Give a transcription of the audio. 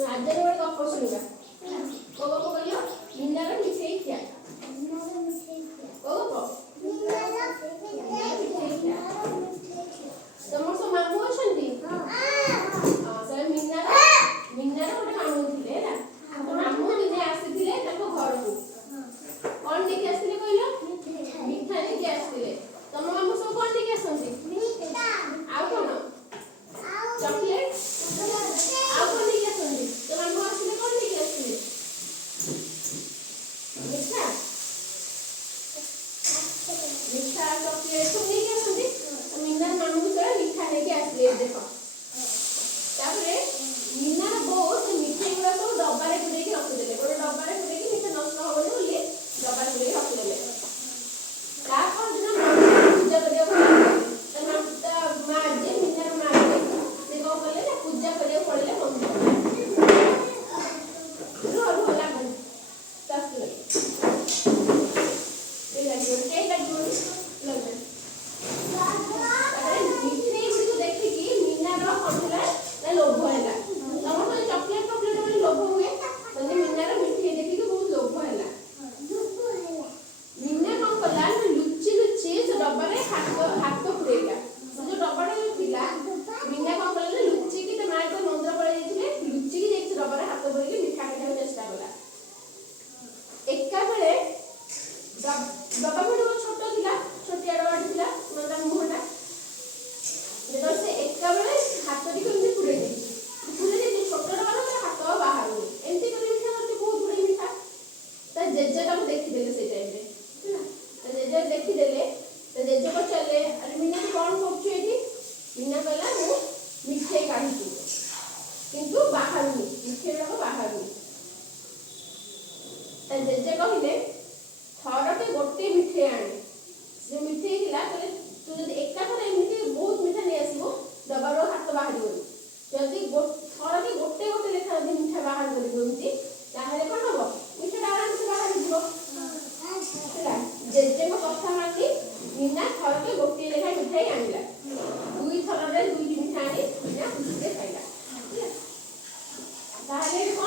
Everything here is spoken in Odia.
ଆଜି ଗୋଟେ ଗପ ଶୁଣିବା। କୋଉ ଗପ କହିଲ? ମିନାର ମିଠେଇ ଖିଆ। କୋଉ ଗପ? ତମର ସବୁ ମାମୁଁ ଅଛନ୍ତି? ସେ ମିନାର ଗୋଟେ ମାମୁଁ ଥିଲେ ହେଲା। ତ ମାମୁଁ ଦିନେ ଆସିଥିଲେ ତାଙ୍କ ଘରକୁ। କଣ ନେଇକି ଆସିଥିଲେ କହିଲ? ମିଠା ନେଇକି ଆସିଥିଲେ। ତମ ମାମୁଁ ସବୁ କଣ ନେଇକି ଆସନ୍ତି? ଆଉ କଣ? ଚକଲେଟ। ଆଉ କଣ ନେଇକି ଆସନ୍ତି? ତ ମାମୁଁ ଆସିଲେ କଣ ନେଇକି ଆସିଥିଲେ? ମିଠା ଚକଲେଟ ସବୁ ନେଇକି ଆସନ୍ତି। ମିନାର ମାମୁଁ ଭିତରେ ମିଠା ନେଇକି ଆସିଲେ। ଦେଖ ତାପରେ ମିନାର ବୋଉ ସେ ମିଠେଇ ଗୁଡା ସବୁ ଡବାରେ ପୁରେଇକି ରଖିଦେଲେ। ଗୋଟେ ଡବାରେ ପୁରେଇକି ମିଠା ନଷ୍ଟ ହବନି ବୋଲି ଡବାରେ ପୁରେଇକି ରଖିଦେଲେ। ତାପର ଦିନ ପୂଜା କରିବାକୁ ପଡିଲେ। ତା ମା ଯେ ମିନାର ମା ଯେ ସେ କଣ କଲେ ନା ପୂଜା କରିବାକୁ ପଡିଲେ ମନ୍ଦିର। ଭଲ ଲାଗୁନି ତାପରେ ମିଠେଇ ଗୁଡ଼ିକୁ ଦେଖିକି ମିନାର କଣ ହେଲା ନା ଲୋଭ ହେଲା। ତମର ତ ଚକଲେଟ ଫକଲେଟ ଲୋଭ ହୁଏ, ସେମିତି ମିନାର ମିଠେଇ ଦେଖିକି ବହୁତ ଲୋଭ ହେଲା। ମିନା କଣ କଲା ନା ଲୁଚି ଲୁଚି ସେ ଡବାରେ ହାତ ପୁରେଇଲା। ସେ ଯୋଉ ଡବାଟା ଥିଲା ମିନା କଣ କଲା ନା ଲୁଚିକି ତା ମା ଯେତେବେଳେ ମନ୍ଦିର ପଳେଇ ଯାଇଥିଲେ ଲୁଚିକି ଯାଇକି ସେ ଡବାରେ ହାତ ପୁରେଇକି ମିଠା ଖାଇବାକୁ ଚେଷ୍ଟା କଲା। ଏକା ବେଳେ ଡବା ଗୁଡ଼ିକ ଛୋଟ ଥିଲା, ଛୋଟିଆ ଡବାଟେ ଥିଲା ତା ମୁହଁଟା। ଯେତେବେଳେ ସେ ଏକା ବେଳେ ହାତଟିକୁ ଏମିତି ପୁରେଇ ଦେଇଛି ଛୋଟ ଡବାର ତାର ହାତ ବାହାରୁନି। ଏମିତି କରି ମିଠା ଧରିଛି ବହୁତ ଗୁଡେ ମିଠା। ତା ଜେଜେ ତାକୁ ଦେଖିଦେଲେ ସେଇ ଟାଇମରେ ହେଲା। ତା ଜେଜେ ଦେଖିଦେଲେ। ତା ଜେଜେ ପଚାରିଲେ ଆରେ ମିନା ତୁ କଣ କରୁଛୁ ଏଠି? ମିନା କହିଲା ମୁଁ ମିଠେଇ କାଢୁଛି କିନ୍ତୁ ବାହାରୁନି, ମିଠେଇ ଗୁଡାକ ବାହାରୁନି। ତା ଜେଜେ କହିଲେ ଥରକେ ଗୋଟେ ମିଠେଇ ଆଣେ। ସେ ମିଠେଇ ଥିଲା କହିଲେ ତୁ ଯଦି ଏକାଥରେ ଏମିତି ବହୁତ ମିଠା ନେଇ ଆସିବୁ ଡବାରୁ ହାତ ବାହାରିବନି। ଯଦି ଥରକେ ଗୋଟେ ଗୋଟେ ଲେଖା ଯଦି ମିଠା ବାହାର କରିବୁ ଏମିତି ତାହେଲେ କଣ ହବ? ମିଠାଟା ଆରାମସେ ବାହାରିଯିବ ହେଲା। ଜେଜେଙ୍କ କଥା ମାନି ମିନା ଥରକେ ଗୋଟିଏ ଲେଖା ମିଠାଇ ଆଣିଲା। 2 ଥରରେ 2ଟି ମିଠା ଆଣି ମିନା ଖୁସିରେ ଖାଇଲା। ତାହେଲେ